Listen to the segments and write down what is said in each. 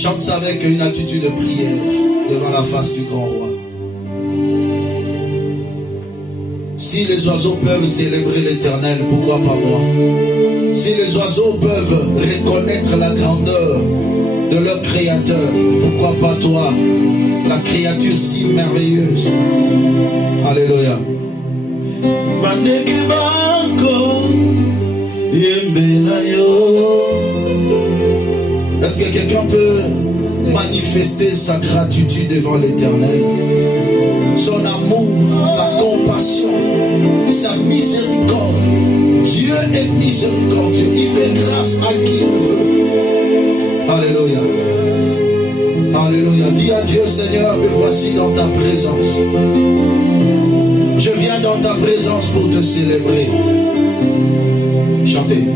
Chante ça avec une attitude de prière devant la face du grand roi. Si les oiseaux peuvent célébrer l'Éternel, pourquoi pas moi? Si les oiseaux peuvent reconnaître la grandeur de leur Créateur, pourquoi pas toi, la créature si merveilleuse? Alléluia. Est-ce que quelqu'un peut manifester sa gratitude devant l'Éternel? Son amour, sa compassion, sa miséricorde. Dieu est miséricordieux. Il fait grâce à qui il veut. Alléluia. Alléluia. Dis à Dieu, Seigneur, me voici dans ta présence. Je viens dans ta présence pour te célébrer. Chantez.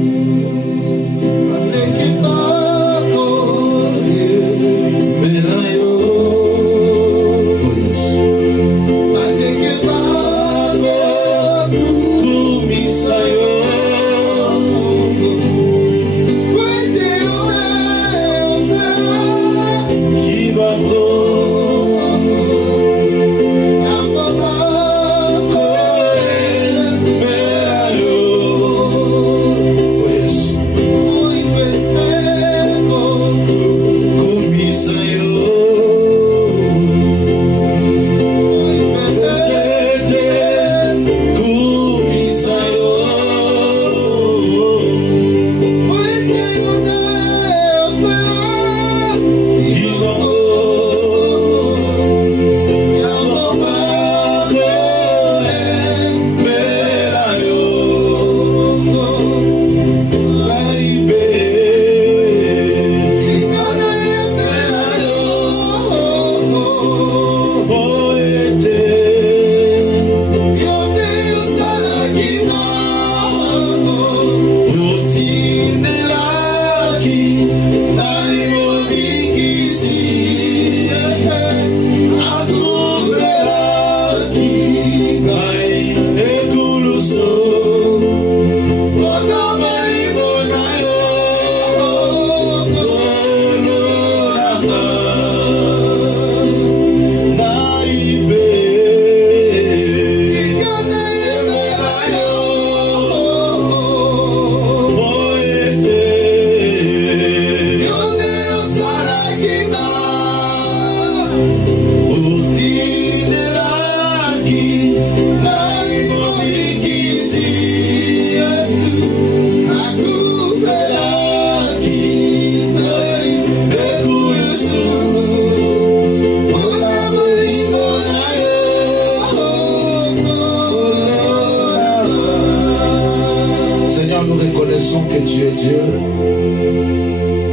Que tu es Dieu.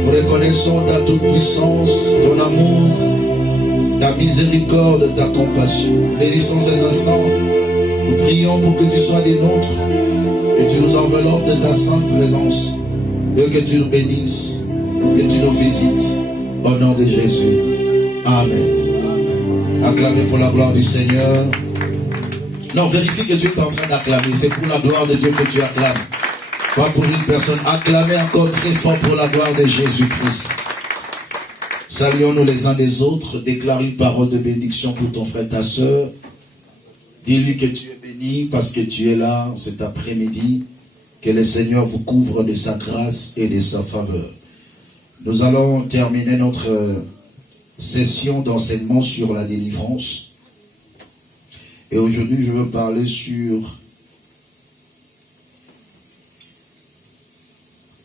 Nous reconnaissons ta toute-puissance, ton amour, ta miséricorde, ta compassion. Bénissons ces instants. Nous prions pour que tu sois des nôtres, que tu nous enveloppes de ta sainte présence, et que tu nous bénisses, que tu nous visites. Au nom de Jésus. Amen. Acclamez pour la gloire du Seigneur. Non, vérifie que tu es en train d'acclamer. C'est pour la gloire de Dieu que tu acclames. Pas pour une personne. Acclamez encore très fort pour la gloire de Jésus-Christ. Saluons-nous les uns des autres. Déclare une parole de bénédiction pour ton frère, ta soeur. Dis-lui que tu es béni parce que tu es là cet après-midi. Que le Seigneur vous couvre de sa grâce et de sa faveur. Nous allons terminer notre session d'enseignement sur la délivrance. Et aujourd'hui, je veux parler sur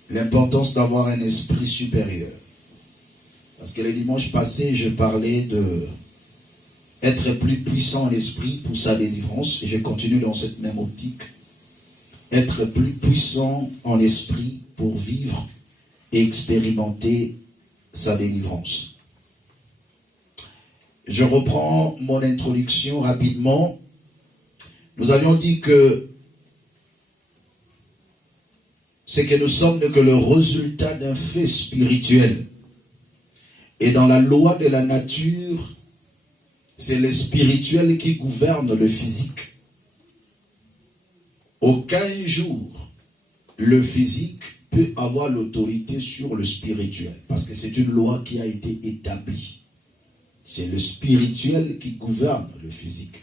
l'importance d'avoir un esprit supérieur. Parce que le dimanche passé, je parlais de être plus puissant en esprit pour sa délivrance. Et je continue dans cette même optique. Être plus puissant en esprit pour vivre et expérimenter sa délivrance. Je reprends mon introduction rapidement. Nous avions dit que c'est que nous sommes que le résultat d'un fait spirituel. Et dans la loi de la nature, c'est le spirituel qui gouverne le physique. Aucun jour, le physique peut avoir l'autorité sur le spirituel. Parce que c'est une loi qui a été établie. C'est le spirituel qui gouverne le physique.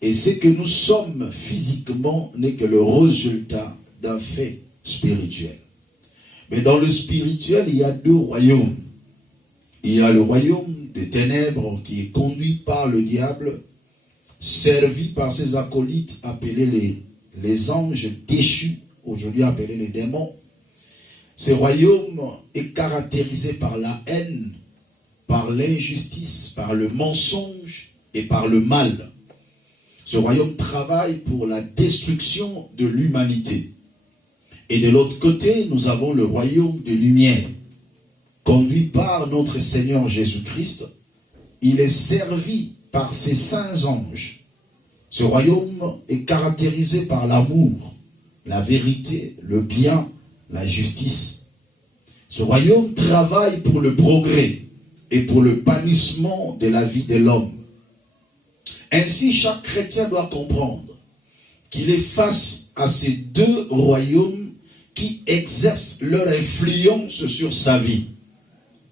Et ce que nous sommes physiquement n'est que le résultat d'un fait spirituel. Mais dans le spirituel, il y a deux royaumes. Il y a le royaume des ténèbres qui est conduit par le diable, servi par ses acolytes appelés les anges déchus, aujourd'hui appelés les démons. Ce royaume est caractérisé par la haine, par l'injustice, par le mensonge et par le mal. Ce royaume travaille pour la destruction de l'humanité. Et de l'autre côté, nous avons le royaume de lumière, conduit par notre Seigneur Jésus-Christ. Il est servi par ses saints anges. Ce royaume est caractérisé par l'amour, la vérité, le bien, la justice. Ce royaume travaille pour le progrès et pour le bannissement de la vie de l'homme. Ainsi, chaque chrétien doit comprendre qu'il est face à ces deux royaumes qui exercent leur influence sur sa vie.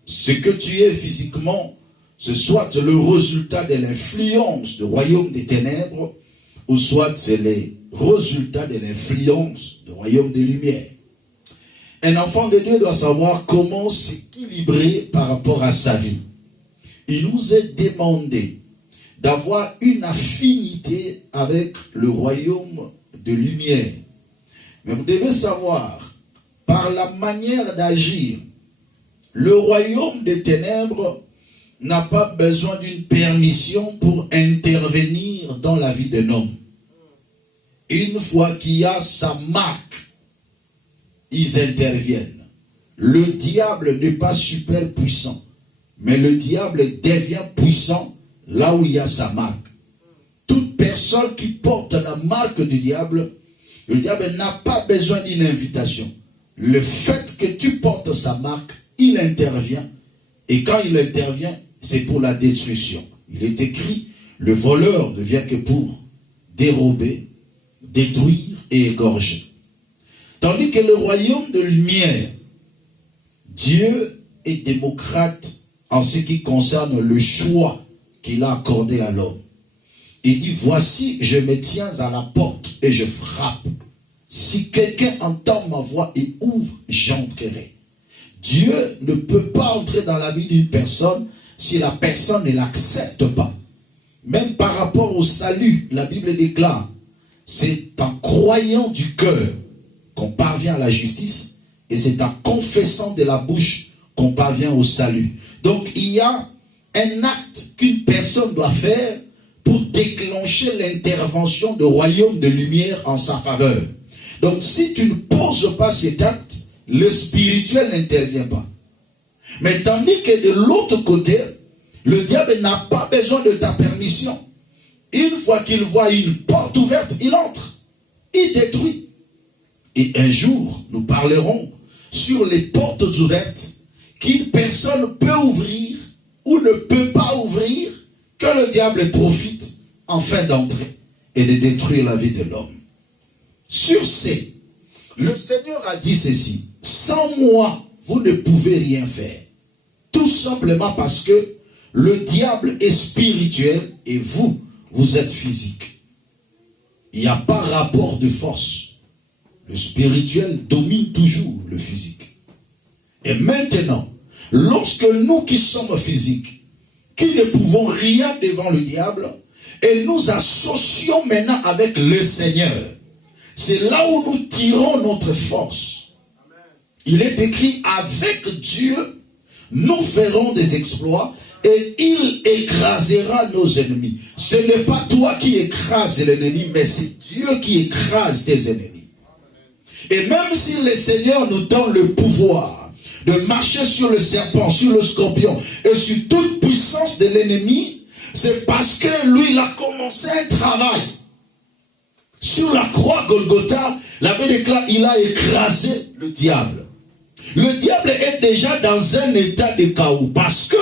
Ce que tu es physiquement, ce soit le résultat de l'influence du royaume des ténèbres, ou soit c'est le résultat de l'influence du royaume des lumières. Un enfant de Dieu doit savoir comment s'équilibrer par rapport à sa vie. Il nous est demandé d'avoir une affinité avec le royaume de lumière. Mais vous devez savoir, par la manière d'agir, le royaume des ténèbres n'a pas besoin d'une permission pour intervenir dans la vie d'un homme. Une fois qu'il y a sa marque, ils interviennent. Le diable n'est pas super puissant, mais le diable devient puissant là où il y a sa marque. Toute personne qui porte la marque du diable, le diable n'a pas besoin d'une invitation. Le fait que tu portes sa marque, il intervient. Et quand il intervient, c'est pour la destruction. Il est écrit, le voleur ne vient que pour dérober, détruire et égorger. Tandis que le royaume de lumière, Dieu est démocrate en ce qui concerne le choix qu'il a accordé à l'homme. Il dit, voici, je me tiens à la porte et je frappe. Si quelqu'un entend ma voix et ouvre, j'entrerai. Dieu ne peut pas entrer dans la vie d'une personne si la personne ne l'accepte pas. Même par rapport au salut, la Bible déclare, c'est en croyant du cœur qu'on parvient à la justice et c'est en confessant de la bouche qu'on parvient au salut. Donc il y a un acte qu'une personne doit faire pour déclencher l'intervention du royaume de lumière en sa faveur. Donc si tu ne poses pas cet acte, le spirituel n'intervient pas. Mais tandis que de l'autre côté, le diable n'a pas besoin de ta permission. Une fois qu'il voit une porte ouverte, il entre. Il détruit. Et un jour, nous parlerons sur les portes ouvertes qu'une personne peut ouvrir ou ne peut pas ouvrir, que le diable profite enfin d'entrer et de détruire la vie de l'homme. Sur ce, le Seigneur a dit ceci, sans moi, vous ne pouvez rien faire. Tout simplement parce que le diable est spirituel et vous, vous êtes physique. Il n'y a pas rapport de force. Le spirituel domine toujours le physique. Et maintenant, lorsque nous qui sommes physiques, qui ne pouvons rien devant le diable, et nous associons maintenant avec le Seigneur, c'est là où nous tirons notre force. Il est écrit, avec Dieu, nous ferons des exploits et il écrasera nos ennemis. Ce n'est pas toi qui écrases l'ennemi, mais c'est Dieu qui écrase tes ennemis. Et même si le Seigneur nous donne le pouvoir de marcher sur le serpent, sur le scorpion et sur toute puissance de l'ennemi, c'est parce que lui, il a commencé un travail. Sur la croix Golgotha, la Bible déclare, il a écrasé le diable. Le diable est déjà dans un état de chaos parce que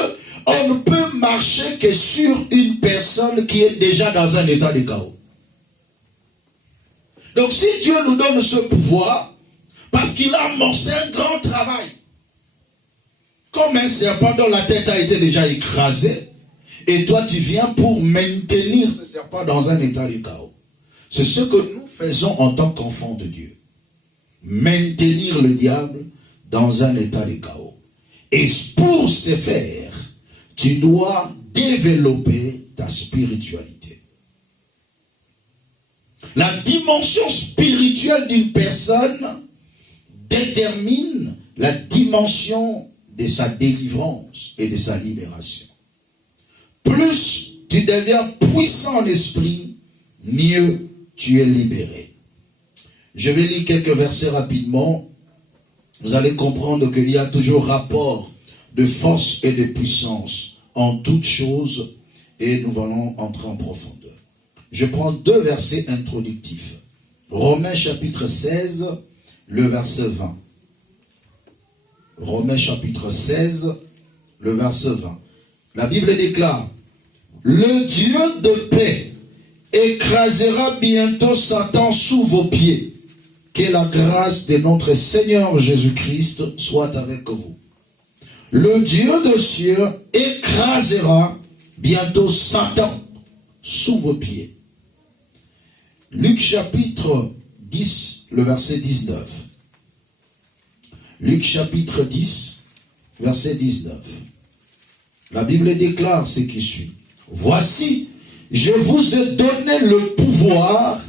on ne peut marcher que sur une personne qui est déjà dans un état de chaos. Donc si Dieu nous donne ce pouvoir, Parce qu'il a amorcé un grand travail. Comme un serpent dont la tête a été déjà écrasée, et toi tu viens pour maintenir ce serpent dans un état de chaos. C'est ce que nous faisons en tant qu'enfants de Dieu. Maintenir le diable dans un état de chaos. Et pour ce faire, tu dois développer ta spiritualité. La dimension spirituelle d'une personne détermine la dimension de sa délivrance et de sa libération. Plus tu deviens puissant en esprit, mieux tu es libéré. Je vais lire quelques versets rapidement. Vous allez comprendre qu'il y a toujours rapport de force et de puissance en toutes choses, et nous allons entrer en profondeur. Je prends 2 versets introductifs. Romains chapitre 16, le verset 20. Romains chapitre 16, le verset 20. La Bible déclare: le Dieu de paix écrasera bientôt Satan sous vos pieds. Que la grâce de notre Seigneur Jésus-Christ soit avec vous. Le Dieu de cieux écrasera bientôt Satan sous vos pieds. Luc chapitre 10, le verset 19. Luc chapitre 10, verset 19. La Bible déclare ce qui suit. Voici, je vous ai donné le pouvoir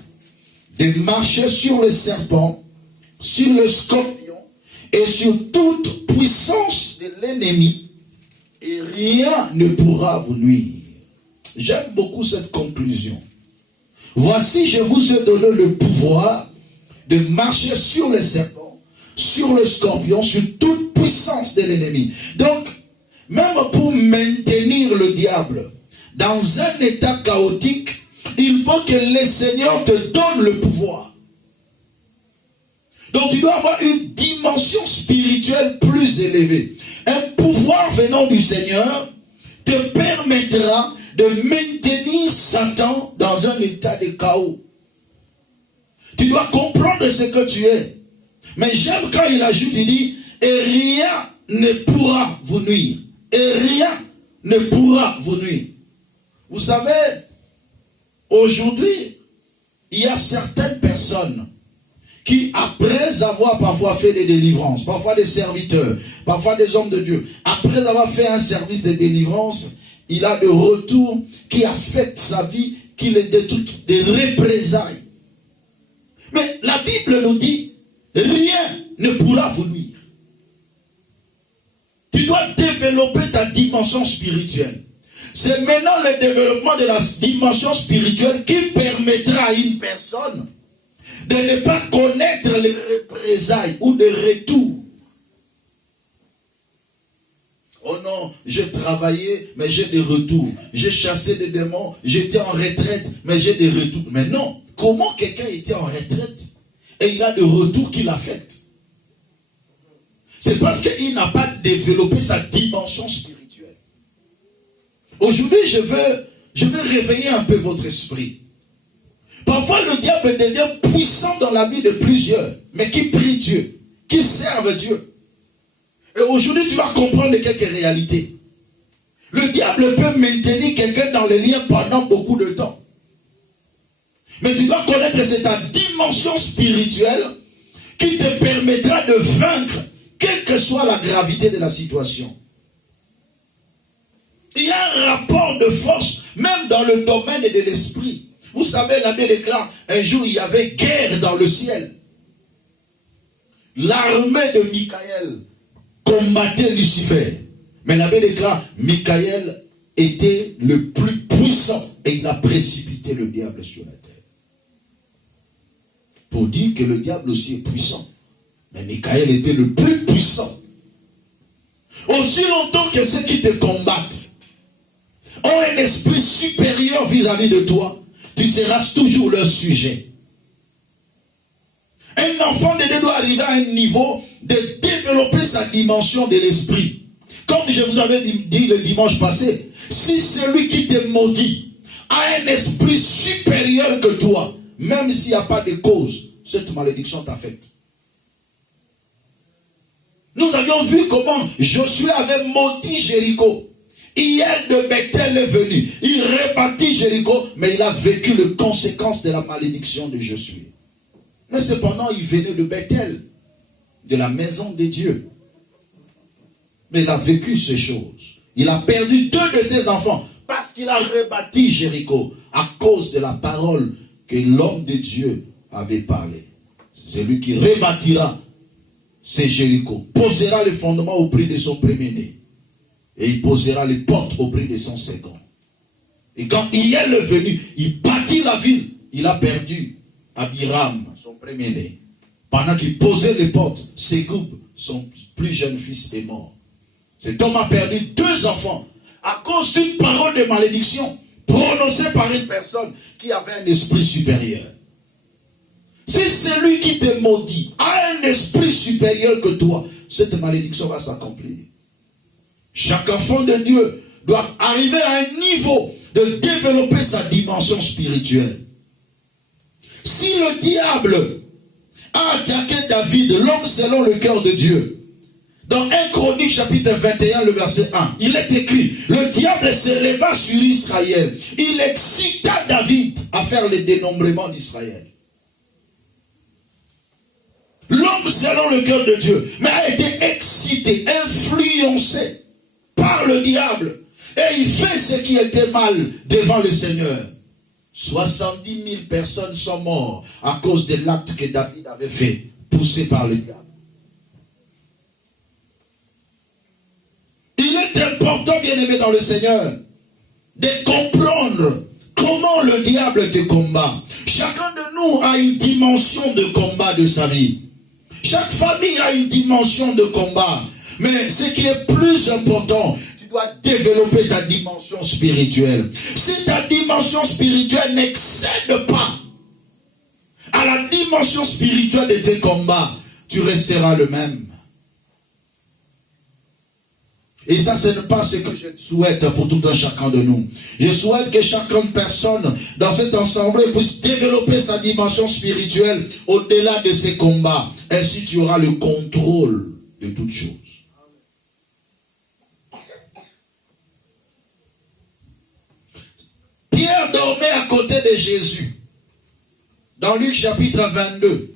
de marcher sur les serpents, sur le scorpion et sur toute puissance de l'ennemi, et rien ne pourra vous nuire. J'aime beaucoup cette conclusion. Voici, je vous ai donné le pouvoir de marcher sur les serpents, sur le scorpion, sur toute puissance de l'ennemi. Donc, même pour maintenir le diable dans un état chaotique, il faut que le Seigneur te donne le pouvoir. Donc tu dois avoir une dimension spirituelle plus élevée. Un pouvoir venant du Seigneur te permettra de maintenir Satan dans un état de chaos. Tu dois comprendre ce que tu es. Mais j'aime quand il ajoute, il dit, et rien ne pourra vous nuire. Et rien ne pourra vous nuire. Vous savez, aujourd'hui, il y a certaines personnes qui, après avoir parfois fait des délivrances, parfois des serviteurs, parfois des hommes de Dieu, après avoir fait un service de délivrance, il a de retour qui affecte sa vie, qui le détruit, des représailles. Mais la Bible nous dit, rien ne pourra vous nuire. Tu dois développer ta dimension spirituelle. C'est maintenant le développement de la dimension spirituelle qui permettra à une personne de ne pas connaître les représailles ou les retours. Oh non, j'ai travaillé, mais j'ai des retours. J'ai chassé des démons, j'étais en retraite, mais j'ai des retours. Mais non, comment quelqu'un était en retraite et il a des retours qui l'affectent? C'est parce qu'il n'a pas développé sa dimension spirituelle. Aujourd'hui, je veux réveiller un peu votre esprit. Parfois, le diable devient puissant dans la vie de plusieurs, mais qui prient Dieu, qui servent Dieu. Et aujourd'hui, tu vas comprendre quelques réalités. Le diable peut maintenir quelqu'un dans les liens pendant beaucoup de temps. Mais tu dois connaître que c'est ta dimension spirituelle qui te permettra de vaincre, quelle que soit la gravité de la situation. Il y a un rapport de force, même dans le domaine de l'esprit. Vous savez, la Bible déclare, un jour il y avait guerre dans le ciel. L'armée de Michael combattait Lucifer. Mais la Bible déclare, Michael était le plus puissant et il a précipité le diable sur la terre. Pour dire que le diable aussi est puissant. Mais Michael était le plus puissant. Aussi longtemps que ceux qui te combattent ont un esprit supérieur vis-à-vis de toi, tu seras toujours leur sujet. Un enfant de Dieu doit arriver à un niveau de développer sa dimension de l'esprit. Comme je vous avais dit le dimanche passé, si celui qui te maudit a un esprit supérieur que toi, même s'il n'y a pas de cause, cette malédiction t'affecte. Nous avions vu comment Josué avait maudit Jéricho. Hier de Bethel est venu. Il rebâtit Jéricho, mais il a vécu les conséquences de la malédiction de Josué. Mais cependant, il venait de Bethel, de la maison de Dieu. Mais il a vécu ces choses. Il a perdu 2 de ses enfants parce qu'il a rebâti Jéricho à cause de la parole que l'homme de Dieu avait parlé. C'est lui qui rebâtira ces Jéricho, posera les fondements au prix de son premier-né. Et il posera les portes au prix de son second. Et quand Hiel est venu, il bâtit la ville. Il a perdu Abiram, son premier-né. Pendant qu'il posait les portes, Ségoub, son plus jeune fils, est mort. Cet homme a perdu 2 enfants à cause d'une parole de malédiction prononcée par une personne qui avait un esprit supérieur. Si celui qui te maudit a un esprit supérieur que toi, cette malédiction va s'accomplir. Chaque enfant de Dieu doit arriver à un niveau de développer sa dimension spirituelle. Si le diable a attaqué David, l'homme selon le cœur de Dieu, dans 1 Chronique chapitre 21, le verset 1, il est écrit, le diable s'éleva sur Israël. Il excita David à faire le dénombrement d'Israël. L'homme selon le cœur de Dieu, mais a été excité, influencé par le diable. Et il fait ce qui était mal devant le Seigneur. 70 000 personnes sont mortes à cause de l'acte que David avait fait, poussé par le diable. Il est important, bien-aimé dans le Seigneur, de comprendre comment le diable te combat. Chacun de nous a une dimension de combat de sa vie. Chaque famille a une dimension de combat. Mais ce qui est plus important, tu dois développer ta dimension spirituelle. Si ta dimension spirituelle n'excède pas à la dimension spirituelle de tes combats, tu resteras le même. Et ça, ce n'est pas ce que je souhaite pour tout un chacun de nous. Je souhaite que chacune personne dans cette assemblée puisse développer sa dimension spirituelle au-delà de ses combats. Ainsi, tu auras le contrôle de toutes choses. Pierre dormait à côté de Jésus. Dans Luc chapitre 22,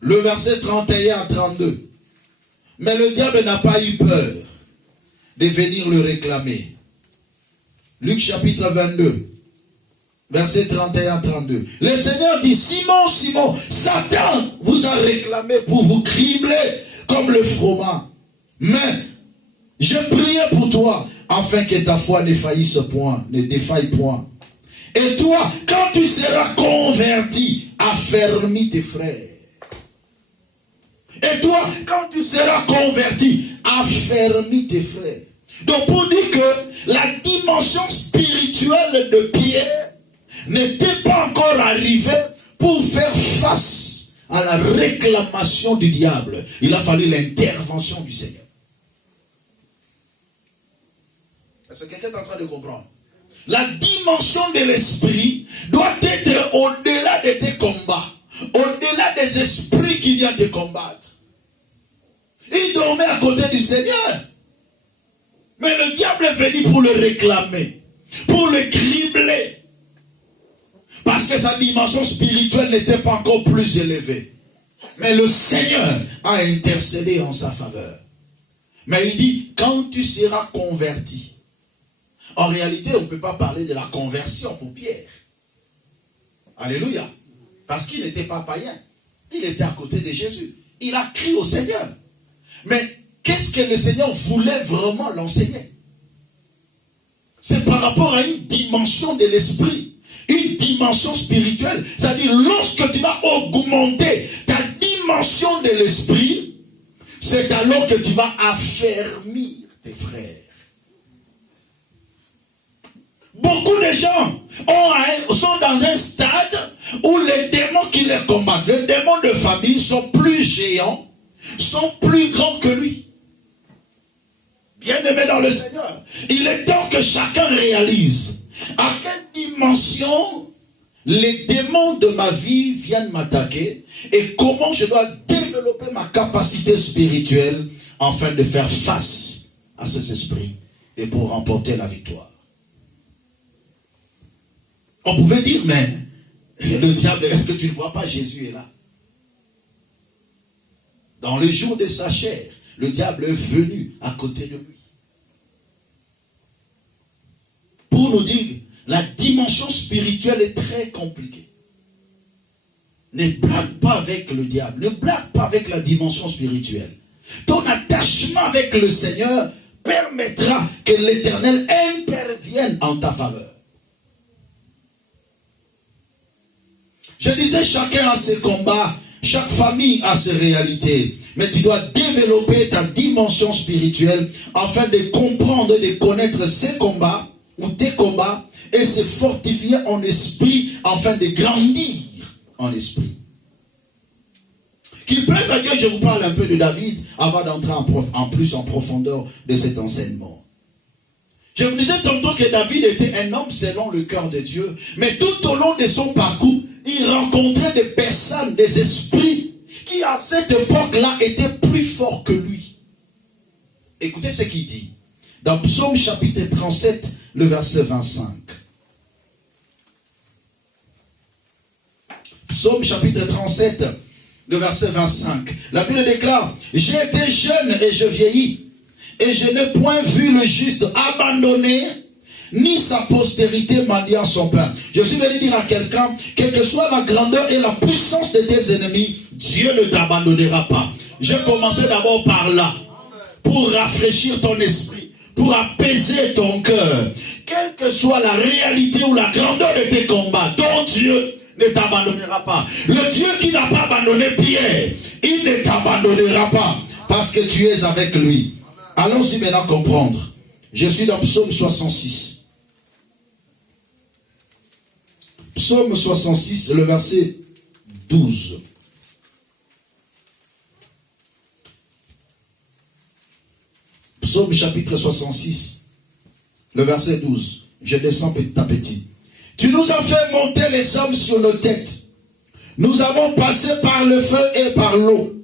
le verset 31 à 32. Mais le diable n'a pas eu peur de venir le réclamer. Luc chapitre 22, verset 31 à 32. Le Seigneur dit, Simon, Simon, Satan vous a réclamé pour vous cribler comme le froment. Mais je priais pour toi, afin que ta foi ne faillisse point, ne défaille point. Et toi, quand tu seras converti, affermis tes frères. Et toi, quand tu seras converti, affermis tes frères. Donc pour dire que la dimension spirituelle de Pierre n'était pas encore arrivée pour faire face à la réclamation du diable. Il a fallu l'intervention du Seigneur. Est-ce que quelqu'un est en train de comprendre? La dimension de l'esprit doit être au-delà de tes combats, au-delà des esprits qui viennent te combattre. Il dormait à côté du Seigneur. Mais le diable est venu pour le réclamer, pour le cribler. Parce que sa dimension spirituelle n'était pas encore plus élevée. Mais le Seigneur a intercédé en sa faveur. Mais il dit, quand tu seras converti. En réalité, on ne peut pas parler de la conversion pour Pierre. Alléluia. Parce qu'il n'était pas païen. Il était à côté de Jésus. Il a crié au Seigneur. Mais qu'est-ce que le Seigneur voulait vraiment l'enseigner? C'est par rapport à une dimension de l'esprit, une dimension spirituelle. C'est-à-dire, lorsque tu vas augmenter ta dimension de l'esprit, c'est alors que tu vas affermir tes frères. Beaucoup de gens sont dans un stade où les démons qui les combattent, les démons de famille sont plus géants, sont plus grands que lui. Bien-aimé dans le Seigneur, il est temps que chacun réalise à quelle dimension les démons de ma vie viennent m'attaquer et comment je dois développer ma capacité spirituelle afin de faire face à ces esprits et pour remporter la victoire. On pouvait dire, mais le diable, est-ce que tu ne vois pas, Jésus est là? Dans le jour de sa chair, le diable est venu à côté de lui. Pour nous dire, la dimension spirituelle est très compliquée. Ne blague pas avec le diable, ne blague pas avec la dimension spirituelle. Ton attachement avec le Seigneur permettra que l'Éternel intervienne en ta faveur. Je disais, chacun a ses combats, chaque famille a ses réalités. Mais tu dois développer ta dimension spirituelle afin de comprendre et de connaître ces combats ou tes combats et se fortifier en esprit afin de grandir en esprit. Qu'il plaise à Dieu, je vous parle un peu de David avant d'entrer en plus en profondeur de cet enseignement. Je vous disais tantôt que David était un homme selon le cœur de Dieu, mais tout au long de son parcours, il rencontrait des personnes, des esprits qui à cette époque-là étaient plus forts que lui. Écoutez ce qu'il dit. Dans Psaume chapitre 37, le verset 25. Psaume chapitre 37, le verset 25. La Bible déclare, j'ai été jeune et je vieillis, et je n'ai point vu le juste abandonné, ni sa postérité mendiant son pain. Je suis venu dire à quelqu'un, quelle que soit la grandeur et la puissance de tes ennemis, Dieu ne t'abandonnera pas. Je commençais d'abord par là, pour rafraîchir ton esprit, pour apaiser ton cœur. Quelle que soit la réalité ou la grandeur de tes combats, ton Dieu ne t'abandonnera pas. Le Dieu qui n'a pas abandonné Pierre, il ne t'abandonnera pas, parce que tu es avec lui. Allons-y maintenant comprendre. Je suis dans Psaume 66. Psaume 66, le verset 12. Psaume chapitre 66, le verset 12. Je descends petit à petit. Tu nous as fait monter les hommes sur nos têtes. Nous avons passé par le feu et par l'eau.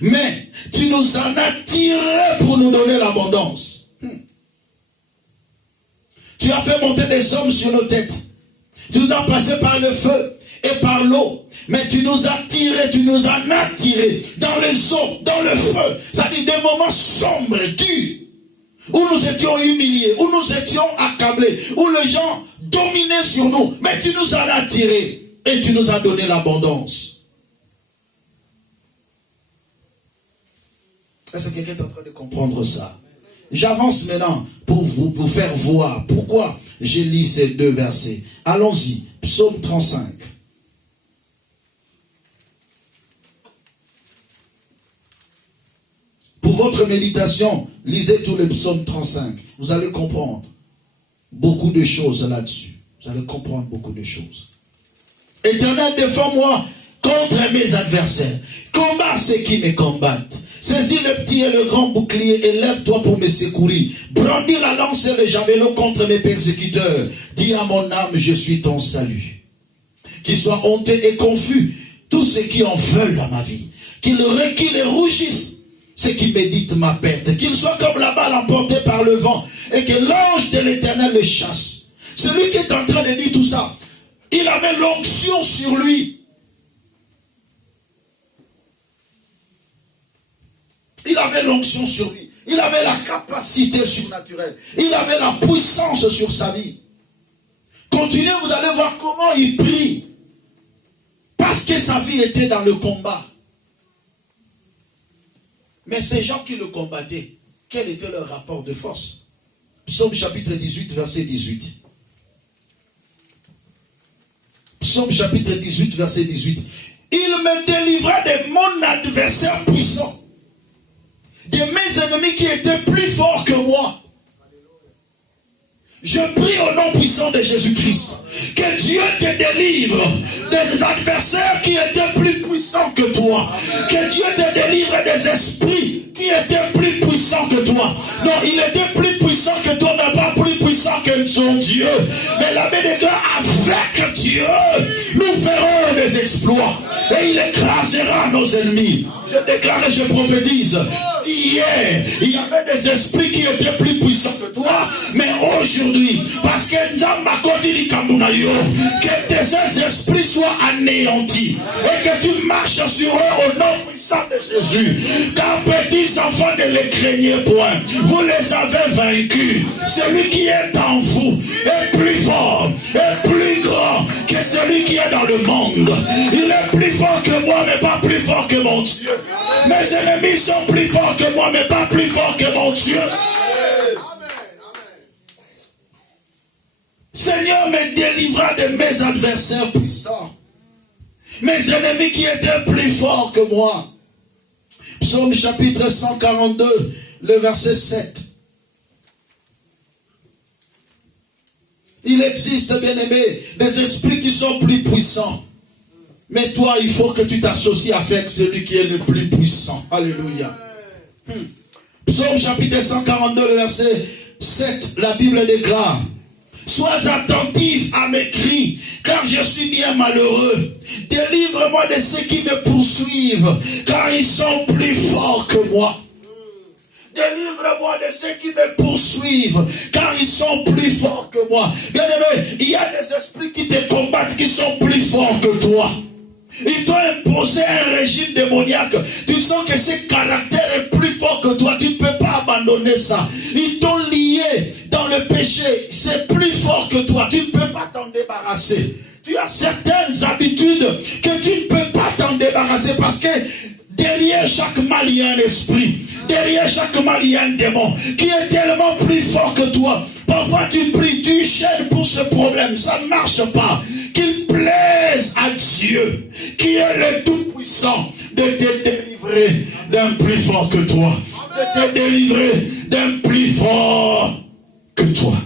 Mais tu nous en as tirés pour nous donner l'abondance. Tu as fait monter des hommes sur nos têtes. Tu nous as passé par le feu et par l'eau. Mais tu nous as tirés, tu nous en as tirés dans les eaux, dans le feu. C'est-à-dire des moments sombres, durs, où nous étions humiliés, où nous étions accablés, où les gens dominaient sur nous. Mais tu nous en as tirés et tu nous as donné l'abondance. Est-ce que quelqu'un est en train de comprendre ça? J'avance maintenant pour vous faire voir pourquoi j'ai lu ces deux versets. Allons-y, Psaume 35. Pour votre méditation, lisez tout le Psaume 35. Vous allez comprendre beaucoup de choses là-dessus. Vous allez comprendre beaucoup de choses. Éternel, défends-moi contre mes adversaires. Combat ceux qui me combattent. Saisis le petit et le grand bouclier et lève-toi pour me secourir. Brandis la lance et le javelot contre mes persécuteurs. Dis à mon âme, je suis ton salut. Qu'ils soient honteux et confus tous ceux qui en veulent à ma vie. Qu'ils reculent et rougissent ceux qui méditent ma perte. Qu'ils soient comme la balle emportée par le vent et que l'ange de l'Éternel les chasse. Celui qui est en train de dire tout ça, il avait l'onction sur lui. Il avait l'onction sur lui. Il avait la capacité surnaturelle. Il avait la puissance sur sa vie. Continuez, vous allez voir comment il prie. Parce que sa vie était dans le combat. Mais ces gens qui le combattaient, quel était leur rapport de force? Psaume chapitre 18, verset 18. Psaume chapitre 18, verset 18. Il me délivra de mon adversaire puissant, de mes ennemis qui étaient plus forts que moi. Je prie au nom puissant de Jésus-Christ que Dieu te délivre des adversaires qui étaient plus puissants que toi. Que Dieu te délivre des esprits qui étaient plus puissants que toi. Non, il était plus puissant que toi, mais pas plus puissant que son Dieu. Dieu. Mais la Bible déclare, avec Dieu, nous ferons des exploits. Et il écrasera nos ennemis. Je déclare et je prophétise. Si hier, il y avait des esprits qui étaient plus puissants que toi, mais aujourd'hui, parce que que tes esprits soient anéantis et que tu marches sur eux au nom puissant de Jésus. Car petits enfants, ne les craignez point. Vous les avez vaincus. Celui qui est en vous est plus fort, est plus grand que celui qui est dans le monde. Il est plus fort que moi, mais pas plus fort que mon Dieu. Mes ennemis sont plus forts que moi, mais pas plus forts que mon Dieu. Seigneur me délivra de mes adversaires puissants, mes ennemis qui étaient plus forts que moi. Psaume chapitre 142, le verset 7. Il existe, bien-aimé, des esprits qui sont plus puissants. Mais toi, il faut que tu t'associes avec celui qui est le plus puissant. Alléluia. Psaume chapitre 142, le verset 7, la Bible déclare: sois attentif à mes cris, car je suis bien malheureux. Délivre-moi de ceux qui me poursuivent, car ils sont plus forts que moi. Délivre-moi de ceux qui me poursuivent, car ils sont plus forts que moi. Bien aimé, il y a des esprits qui te combattent, qui sont plus forts que toi. Ils t'ont imposé un régime démoniaque. Tu sens que ce caractère est plus fort que toi. Tu ne peux pas abandonner ça. Ils t'ont lié dans le péché. C'est plus fort que toi. Tu ne peux pas t'en débarrasser. Tu as certaines habitudes que tu ne peux pas t'en débarrasser parce que derrière chaque mal, il y a un esprit. Derrière chaque mal, il y a un démon qui est tellement plus fort que toi. Parfois tu pries, tu chaînes pour ce problème. Ça ne marche pas. Qu'il plaise à Dieu, qui est le Tout-Puissant, de te délivrer d'un plus fort que toi. De te délivrer d'un plus fort que toi.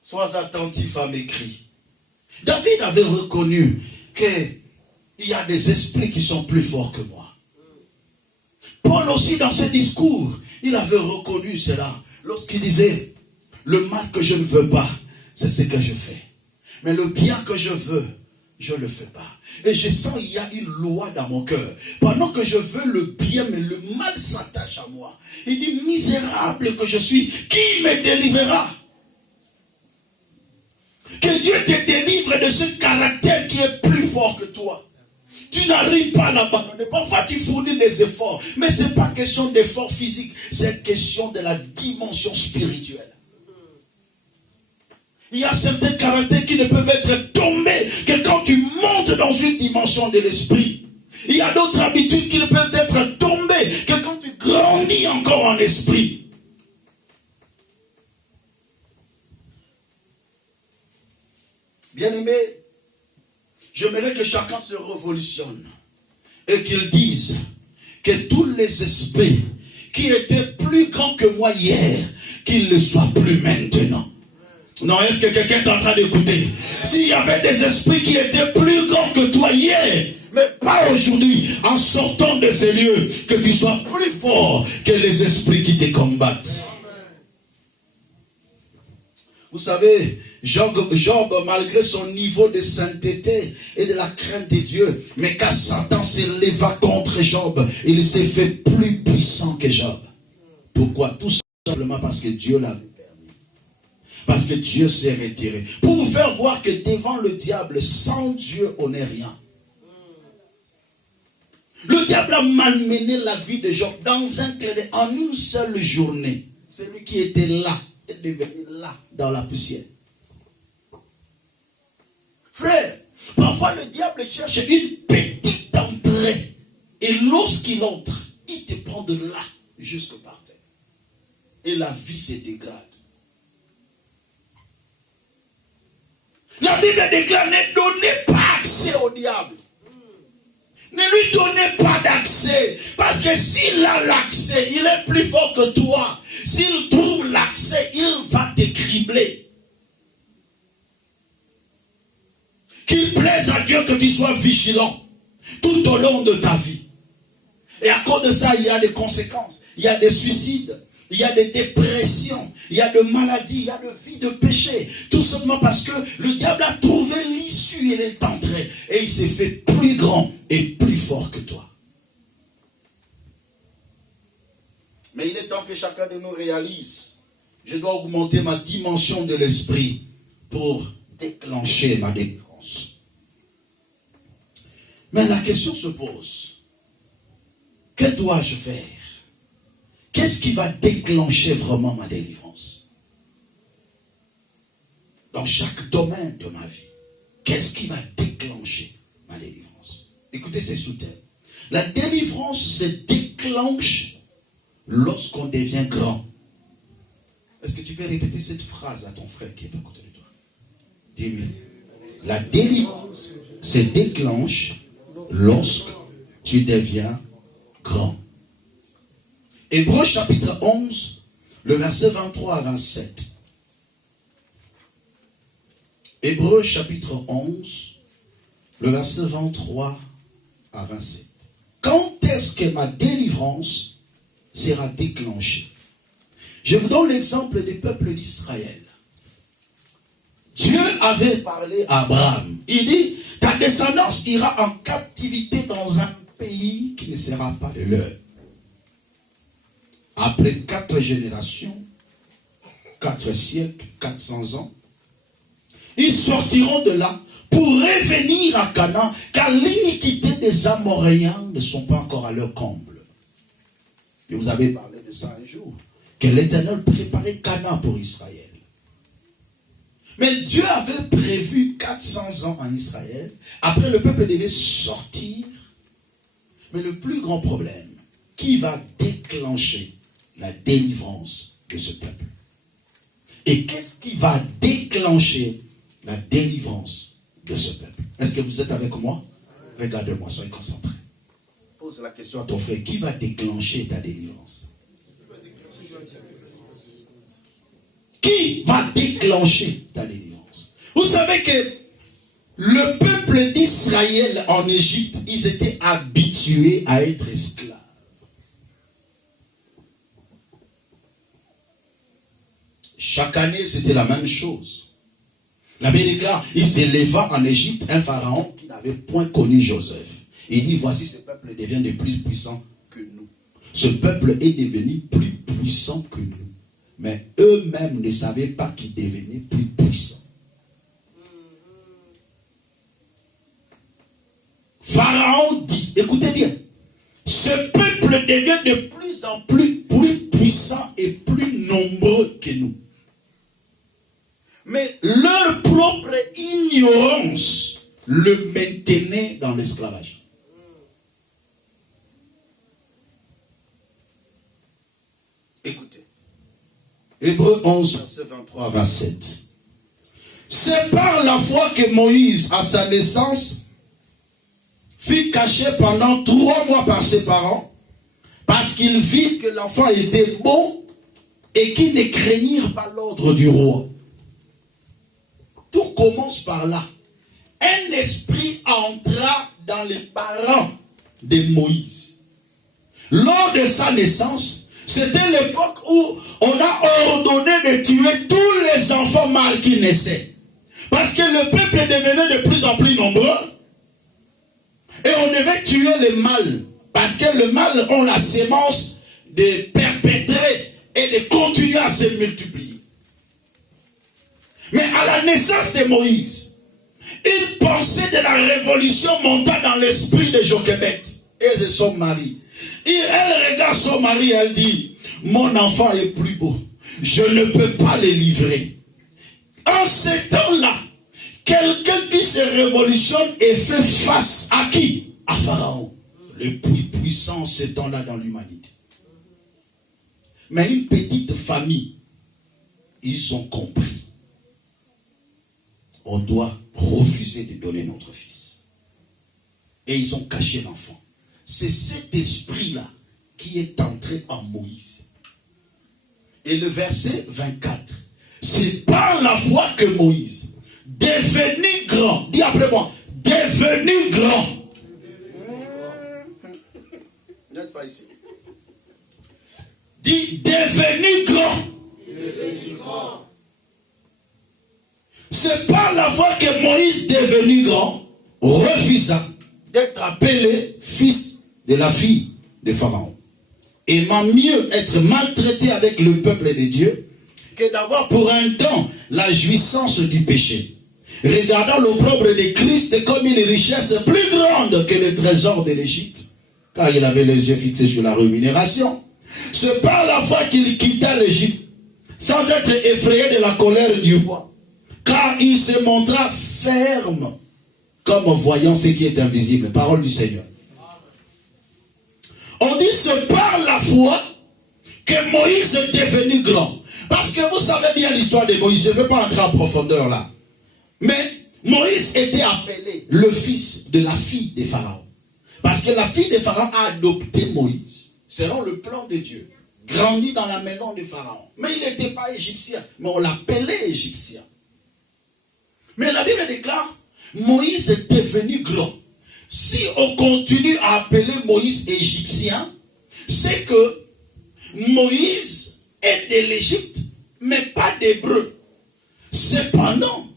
Sois attentif à mes cris. David avait reconnu qu'il y a des esprits qui sont plus forts que moi. Paul aussi, dans ses discours, il avait reconnu cela. Lorsqu'il disait, le mal que je ne veux pas, c'est ce que je fais. Mais le bien que je veux, je ne le fais pas. Et je sens qu'il y a une loi dans mon cœur. Pendant que je veux le bien, mais le mal s'attache à moi. Il dit, misérable que je suis, qui me délivrera? Que Dieu te délivre de ce caractère qui est plus fort que toi. Tu n'arrives pas à l'abandonner. Parfois, tu fournis des efforts. Mais ce n'est pas question d'effort physique. C'est question de la dimension spirituelle. Il y a certains caractères qui ne peuvent être tombés que quand tu montes dans une dimension de l'esprit. Il y a d'autres habitudes qui ne peuvent être tombées que quand tu grandis encore en esprit. Bien-aimé, j'aimerais que chacun se révolutionne et qu'il dise que tous les esprits qui étaient plus grands que moi hier, qu'ils ne soient plus maintenant. Non, est-ce que quelqu'un est en train d'écouter? S'il y avait des esprits qui étaient plus grands que toi hier, mais pas aujourd'hui, en sortant de ces lieux, que tu sois plus fort que les esprits qui te combattent. Vous savez, Job, malgré son niveau de sainteté et de la crainte de Dieu, mais quand Satan s'éleva contre Job, il s'est fait plus puissant que Job. Pourquoi? Tout simplement parce que Dieu l'avait permis. Parce que Dieu s'est retiré. Pour vous faire voir que devant le diable, sans Dieu, on n'est rien. Le diable a malmené la vie de Job dans un clin d'œil, en une seule journée. Celui qui était là est devenu là, dans la poussière. Frère, parfois le diable cherche une petite entrée. Et lorsqu'il entre, il te prend de là jusque par terre. Et la vie se dégrade. La Bible déclare, ne donnez pas accès au diable. Ne lui donnez pas d'accès. Parce que s'il a l'accès, il est plus fort que toi. S'il trouve l'accès, il va te cribler. Qu'il plaise à Dieu que tu sois vigilant tout au long de ta vie. Et à cause de ça, il y a des conséquences. il y a des suicides, il y a des dépressions, il y a des maladies, il y a des vies de péché. Tout simplement parce que le diable a trouvé l'issue et il est entré. Et il s'est fait plus grand et plus fort que toi. Mais il est temps que chacun de nous réalise, je dois augmenter ma dimension de l'esprit pour déclencher ma délivrance. Mais la question se pose, que dois-je faire? Qu'est-ce qui va déclencher vraiment ma délivrance? Dans chaque domaine de ma vie, qu'est-ce qui va déclencher ma délivrance? Écoutez ces sous-thèmes. La délivrance se déclenche lorsqu'on devient grand. Est-ce que tu peux répéter cette phrase à ton frère qui est à côté de toi? Dis-lui. La délivrance se déclenche lorsque tu deviens grand. Hébreux chapitre 11, le verset 23 à 27. Hébreux chapitre 11, le verset 23 à 27. Quand est-ce que ma délivrance sera déclenchée? Je vous donne l'exemple des peuples d'Israël. Dieu avait parlé à Abraham. Il dit, ta descendance ira en captivité dans un pays qui ne sera pas de leur. Après 4 générations, 4 siècles, 400 ans, ils sortiront de là pour revenir à Canaan, car l'iniquité des Amoréens ne sont pas encore à leur comble. Et vous avez parlé de ça un jour, que l'Éternel préparait Canaan pour Israël. Mais Dieu avait prévu 400 ans en Israël. Après, le peuple devait sortir. Mais le plus grand problème, qui va déclencher la délivrance de ce peuple? Et qu'est-ce qui va déclencher la délivrance de ce peuple? Est-ce que vous êtes avec moi? Regardez-moi, soyez concentrés. Pose la question à ton frère, qui va déclencher ta délivrance? Qui va déclencher ta délivrance? Vous savez que le peuple d'Israël en Égypte, ils étaient habitués à être esclaves. Chaque année, c'était la même chose. La Bible déclare, il s'éleva en Égypte un pharaon qui n'avait point connu Joseph. Et il dit, voici ce peuple devient de plus puissant que nous. Ce peuple est devenu plus puissant que nous. Mais eux-mêmes ne savaient pas qu'ils devenaient plus puissants. Pharaon dit, écoutez bien, ce peuple devient de plus en plus puissant et plus nombreux que nous. Mais leur propre ignorance le maintenait dans l'esclavage. Écoutez. Hébreux 11, verset 23 à 27. C'est par la foi que Moïse, à sa naissance, fut caché pendant 3 mois par ses parents, parce qu'il vit que l'enfant était beau et qu'ils ne craignirent pas l'ordre du roi. Tout commence par là. Un esprit entra dans les parents de Moïse. Lors de sa naissance, c'était l'époque où on a ordonné de tuer tous les enfants mâles qui naissaient. Parce que le peuple devenait de plus en plus nombreux. Et on devait tuer les mâles. Parce que les mâles ont la sémence de perpétrer et de continuer à se multiplier. Mais à la naissance de Moïse, une pensée de la révolution monta dans l'esprit de Jochebed et de son mari. Et elle regarde son mari et elle dit, mon enfant est plus beau. Je ne peux pas le livrer. En ce temps-là, quelqu'un qui se révolutionne et fait face à qui? À Pharaon. Le plus puissant ce temps-là dans l'humanité. Mais une petite famille, ils ont compris. On doit refuser de donner notre fils. Et ils ont caché l'enfant. C'est cet esprit-là qui est entré en Moïse. Et le verset 24, c'est par la foi que Moïse, devenu grand, dis après moi, devenu grand. N'êtes pas ici. Dit devenu grand. C'est par la foi que Moïse, devenu grand, refusa d'être appelé fils de la fille de Pharaon. Aimant mieux être maltraité avec le peuple de Dieu que d'avoir pour un temps la jouissance du péché. Regardant l'opprobre de Christ comme une richesse plus grande que le trésor de l'Égypte, car il avait les yeux fixés sur la rémunération. C'est par la foi qu'il quitta l'Égypte, sans être effrayé de la colère du roi, car il se montra ferme, comme voyant ce qui est invisible. Parole du Seigneur. On dit c'est par la foi que Moïse est devenu grand. Parce que vous savez bien l'histoire de Moïse, je ne vais pas entrer en profondeur là. Mais Moïse était appelé le fils de la fille de Pharaon. Parce que la fille de Pharaon a adopté Moïse, selon le plan de Dieu. Grandi dans la maison de Pharaon. Mais il n'était pas égyptien, mais on l'appelait égyptien. Mais la Bible déclare, Moïse est devenu grand. Si on continue à appeler Moïse égyptien, c'est que Moïse est de l'Égypte, mais pas d'hébreu. Cependant,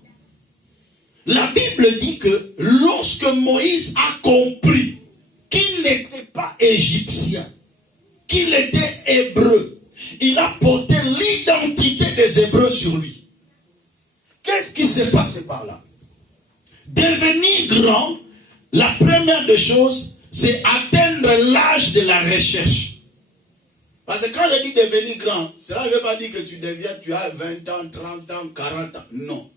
la Bible dit que lorsque Moïse a compris qu'il n'était pas égyptien, qu'il était hébreu, il a porté l'identité des Hébreux sur lui. Qu'est-ce qui s'est passé par là? Devenir grand, la première des choses, c'est atteindre l'âge de la recherche. Parce que quand je dis devenir grand, cela ne veut pas dire que tu as 20 ans, 30 ans, 40 ans. Non.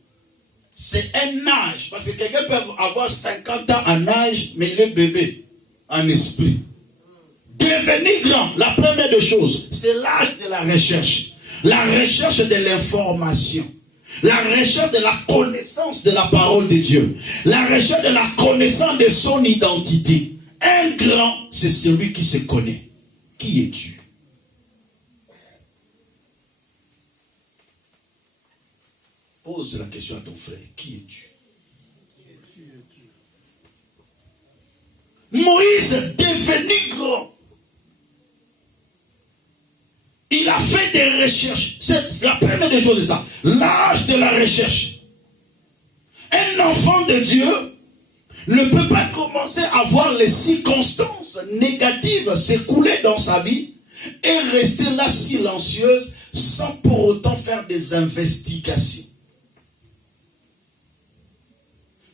C'est un âge. Parce que quelqu'un peut avoir 50 ans en âge, mais il est bébé en esprit. Devenir grand, la première des choses, c'est l'âge de la recherche. La recherche de l'information. La recherche de la connaissance de la parole de Dieu. La recherche de la connaissance de son identité. Un grand, c'est celui qui se connaît. Qui es-tu? Pose la question à ton frère. Qui es-tu? Moïse est devenu grand. Il a fait des recherches. C'est la première des choses, c'est ça. L'âge de la recherche. Un enfant de Dieu ne peut pas commencer à voir les circonstances négatives s'écouler dans sa vie et rester là silencieuse sans pour autant faire des investigations.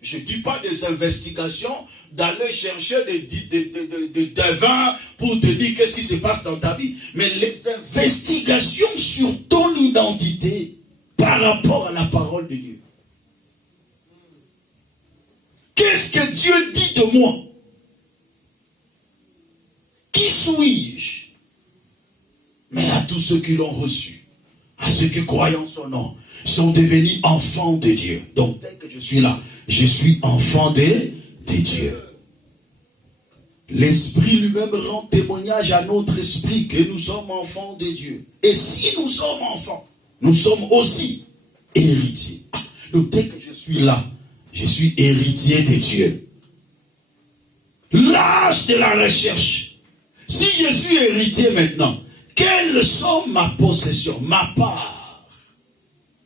Je ne dis pas des investigations d'aller chercher des devins pour te dire qu'est-ce qui se passe dans ta vie. Mais les investigations sur ton identité par rapport à la parole de Dieu. Qu'est-ce que Dieu dit de moi? Qui suis-je? Mais à tous ceux qui l'ont reçu, à ceux qui croient en son nom, sont devenus enfants de Dieu. Donc, tel que je suis là, je suis enfant de Dieu. L'Esprit lui-même rend témoignage à notre esprit que nous sommes enfants de Dieu. Et si nous sommes enfants, nous sommes aussi héritiers. Donc dès que je suis là, je suis héritier de Dieu. L'âge de la recherche. Si je suis héritier maintenant, quelles sont ma possession, ma part?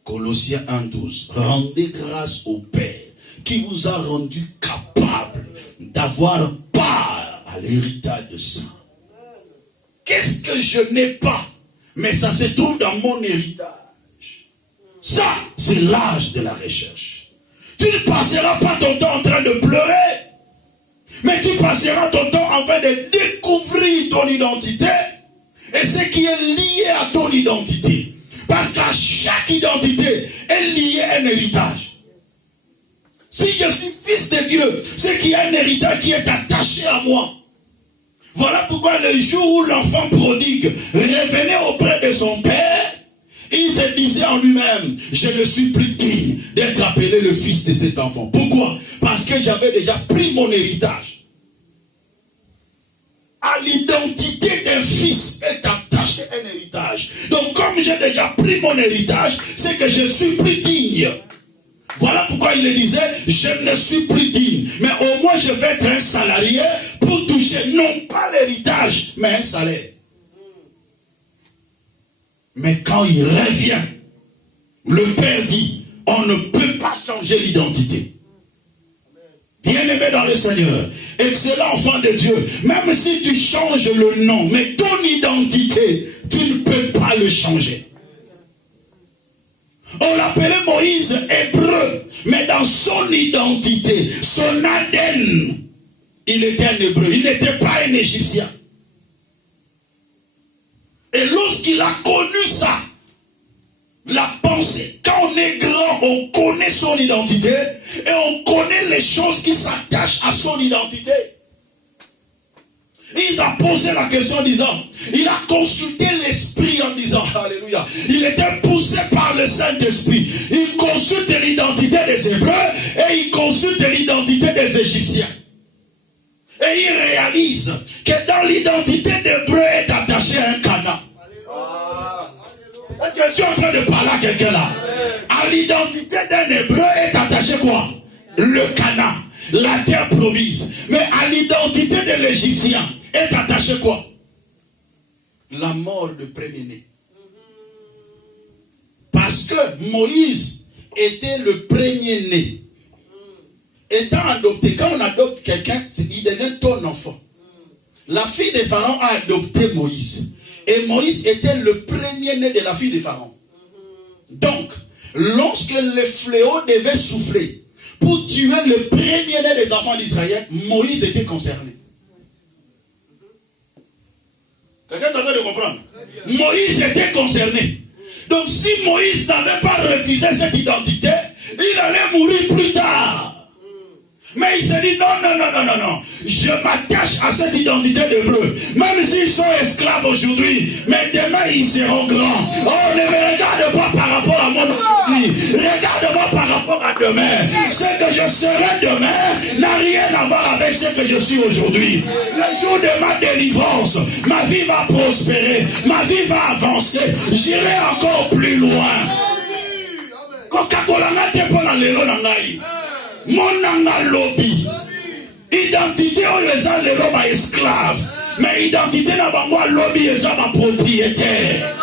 Colossiens 1:12. Rendez grâce au Père qui vous a rendu capable d'avoir part à l'héritage de ça. Qu'est-ce que je n'ai pas? Mais ça se trouve dans mon héritage. Ça, c'est l'âge de la recherche. Tu ne passeras pas ton temps en train de pleurer, mais tu passeras ton temps en train de découvrir ton identité et ce qui est lié à ton identité. Parce qu'à chaque identité est lié à un héritage. Si je suis fils de Dieu, c'est qu'il y a un héritage qui est attaché à moi. Voilà pourquoi le jour où l'enfant prodigue revenait auprès de son père, il se disait en lui-même, je ne suis plus digne d'être appelé le fils de cet enfant. Pourquoi? Parce que j'avais déjà pris mon héritage. À l'identité d'un fils est attaché un héritage. Donc comme j'ai déjà pris mon héritage, c'est que je suis plus digne. Voilà pourquoi il le disait, je ne suis plus digne. Mais au moins je vais être un salarié pour toucher non pas l'héritage, mais un salaire. Mais quand il revient, le Père dit, on ne peut pas changer l'identité. Bien-aimé dans le Seigneur, excellent enfant de Dieu, même si tu changes le nom, mais ton identité, tu ne peux pas le changer. On l'appelait Moïse hébreu, mais dans son identité, son ADN, il était un hébreu, il n'était pas un Égyptien. Et lorsqu'il a connu ça, la pensée, quand on est grand, on connaît son identité et on connaît les choses qui s'attachent à son identité. Il a posé la question en disant, il a consulté l'esprit en disant, alléluia, il était poussé par le Saint-Esprit. Il consulte l'identité des Hébreux et il consulte l'identité des Égyptiens. Et il réalise que dans l'identité d'Hébreu est attaché à un Canaan. Est-ce que je suis en train de parler à quelqu'un là? À l'identité d'un Hébreu est attaché quoi? Le Canaan, la terre promise. Mais à l'identité de l'Égyptien est attaché quoi? La mort de premier-né. Parce que Moïse était le premier-né. Étant adopté, quand on adopte quelqu'un, il devient ton enfant. La fille de Pharaon a adopté Moïse. Et Moïse était le premier-né de la fille de Pharaon. Donc, lorsque le fléau devait souffler pour tuer le premier-né des enfants d'Israël, Moïse était concerné. Quelqu'un est en train de comprendre? Moïse était concerné. Donc, si Moïse n'avait pas refusé cette identité, il allait mourir plus tard. Mais il s'est dit, non. Je m'attache à cette identité d'hébreu. Même s'ils sont esclaves aujourd'hui, mais demain ils seront grands. Oh, ne me regarde pas par rapport à mon aujourd'hui. Regarde-moi par rapport à demain. Ce que je serai demain n'a rien à voir avec ce que je suis aujourd'hui. Le jour de ma délivrance, ma vie va prospérer. Ma vie va avancer. J'irai encore plus loin. Coca-Cola n'a pas pour la lélo nangaï. Monanga lobby. Identité on les a les lobes esclaves. Mais identité n'a pas moi lobby et ça ma propriétaire.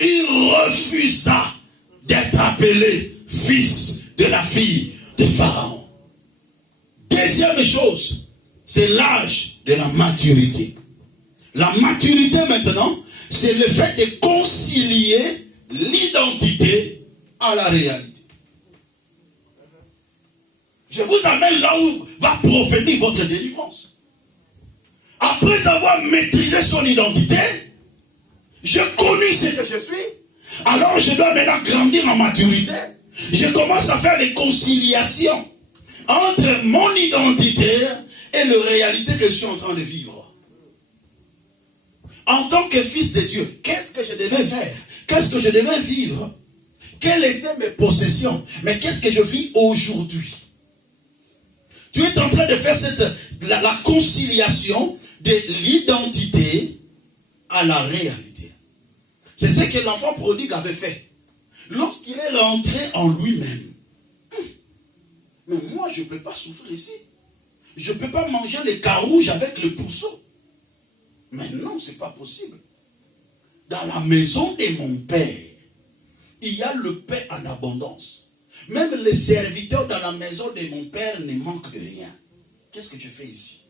Il refusa d'être appelé fils de la fille de Pharaon. Deuxième chose, c'est l'âge de la maturité. La maturité maintenant, c'est le fait de concilier l'identité à la réalité. Je vous amène là où va prophétiser votre délivrance. Après avoir maîtrisé son identité, je connais ce que je suis, alors je dois maintenant grandir en maturité. Je commence à faire les conciliations entre mon identité et la réalité que je suis en train de vivre. En tant que fils de Dieu, qu'est-ce que je devais faire? Qu'est-ce que je devais vivre? Quelles étaient mes possessions? Mais qu'est-ce que je vis aujourd'hui? Tu es en train de faire la conciliation de l'identité à la réalité. C'est ce que l'enfant prodigue avait fait. Lorsqu'il est rentré en lui-même. Mais moi, je ne peux pas souffrir ici. Je ne peux pas manger les carouges avec le pourceau. Mais non, ce n'est pas possible. Dans la maison de mon père, il y a le pain en abondance. Même les serviteurs dans la maison de mon père ne manquent de rien. Qu'est-ce que je fais ici?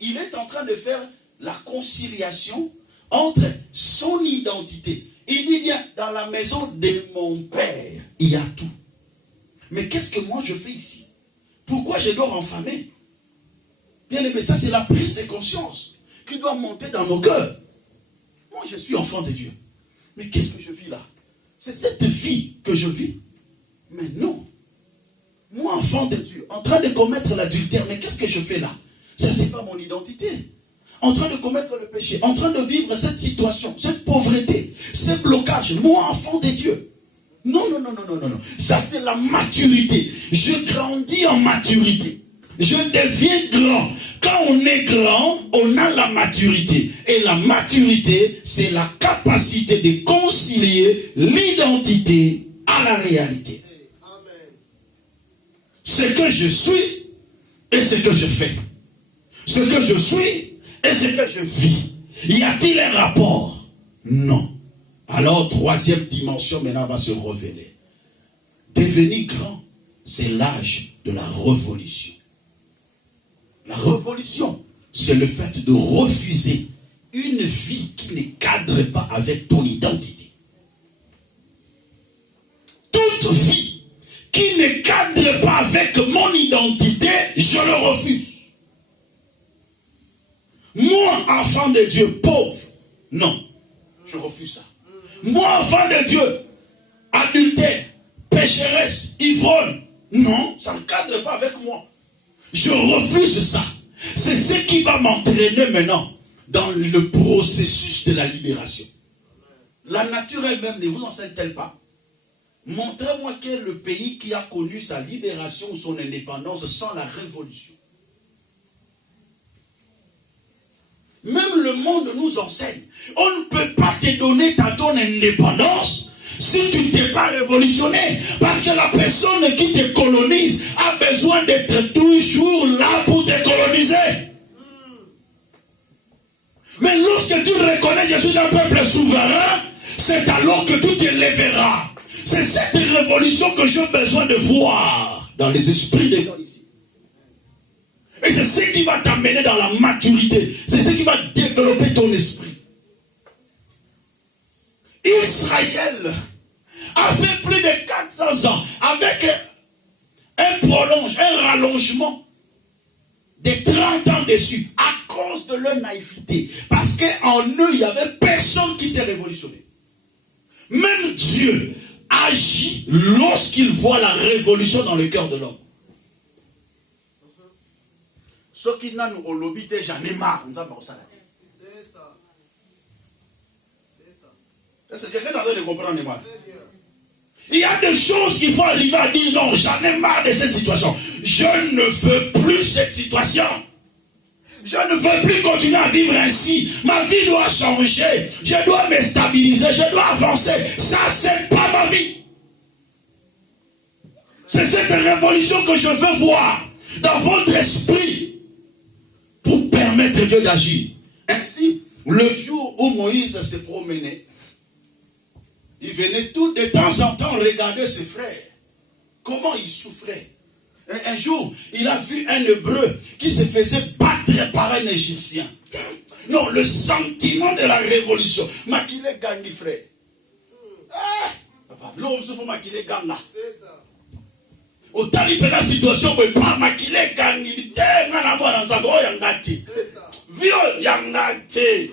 Il est en train de faire la conciliation entre son identité. Il dit bien, dans la maison de mon père, il y a tout. Mais qu'est-ce que moi je fais ici? Pourquoi je dois enfamer? Bien aimé, ça c'est la prise de conscience qui doit monter dans nos cœurs. Moi je suis enfant de Dieu. Mais qu'est-ce que je vis là? C'est cette vie que je vis. Mais non. Moi, enfant de Dieu, en train de commettre l'adultère, mais qu'est-ce que je fais là? Ça, c'est pas mon identité. En train de commettre le péché, en train de vivre cette situation, cette pauvreté, ce blocage. Moi, enfant de Dieu. Non. Ça, c'est la maturité. Je grandis en maturité. Je deviens grand. Quand on est grand, on a la maturité. Et la maturité, c'est la capacité de concilier l'identité à la réalité. Ce que je suis et ce que je fais. Ce que je suis et ce que je vis. Y a-t-il un rapport? Non. Alors, troisième dimension maintenant va se révéler. Devenir grand, c'est l'âge de la révolution. La révolution, c'est le fait de refuser une vie qui ne cadre pas avec ton identité. Toute vie qui ne cadre pas avec mon identité, je le refuse. Moi, enfant de Dieu, pauvre, non, je refuse ça. Moi, enfant de Dieu, adultère, pécheresse, ivrogne, non, ça ne cadre pas avec moi. Je refuse ça. C'est ce qui va m'entraîner maintenant dans le processus de la libération. La nature elle-même ne vous enseigne-t-elle pas? Montrez-moi quel est le pays qui a connu sa libération ou son indépendance sans la révolution. Même le monde nous enseigne. On ne peut pas te donner ton indépendance si tu n'es pas révolutionné. Parce que la personne qui te colonise a besoin d'être toujours là pour te coloniser. Mais lorsque tu reconnais que je suis un peuple souverain, c'est alors que tu te lèveras. C'est cette révolution que j'ai besoin de voir dans les esprits des gens ici. Et c'est ce qui va t'amener dans la maturité. C'est ce qui va développer ton esprit. Israël a fait plus de 400 ans avec un rallongement de 30 ans dessus à cause de leur naïveté. Parce qu'en eux, il n'y avait personne qui s'est révolutionné. Même Dieu agit lorsqu'il voit la révolution dans le cœur de l'homme. Ce qui n'a nous au lobby, j'en ai marre. C'est ça. Est-ce que quelqu'un est en train de comprendre moi? Il y a des choses qu'il faut arriver à dire non, j'en ai marre de cette situation. Je ne veux plus cette situation. Je ne veux plus continuer à vivre ainsi. Ma vie doit changer. Je dois me stabiliser. Je dois avancer. Ça, c'est pas ma vie. C'est cette révolution que je veux voir dans votre esprit pour permettre Dieu d'agir. Ainsi, le jour où Moïse se promenait, il venait tout de temps en temps regarder ses frères. Comment ils souffraient. Un jour, il a vu un Hébreu qui se faisait battre par un Égyptien. Non, le sentiment de la révolution. Makile Gandhi, frère. L'homme se fait Makile Ganga. C'est ça. Au tali la situation, mais pas Makile Gandhi. Viol Yangati.